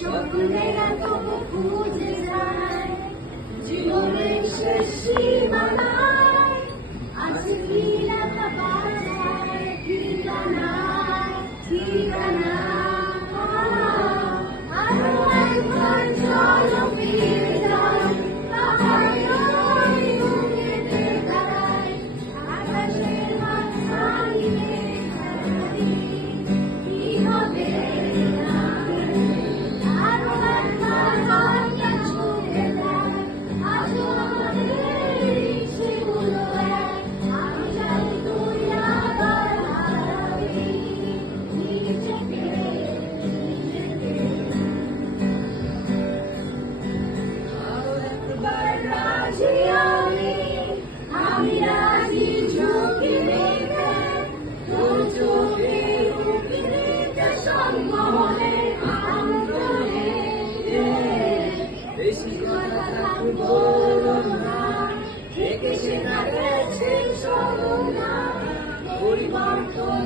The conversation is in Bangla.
স্বপ্নেরা তবু খুঁজে যায় জীবনের শেষ সীমানায় আছে কি লেখা বাসায় ঠিকানায় ঠিকানা আরো একবার চলো ফিরে যাই পাহাড়ি ওই বুকেতে দাঁড়াই আকাশের মাঝখানে ছাড়ি কি হবে আরো একবার বাংলা ছুঁয়ে দেয় আজও আমাদের সেগুলো এক আমি জানি তুই আবার হারাবি নিজেকে আরো একবার রাজি আমি রাজি ঝুঁকি নিতে তোর চোখে উঁকি নিতে সম্মোহনে আন্তরে বেশি কথা থাক বলো না থেকে সেটা গেছে চলো না পরিবর্তন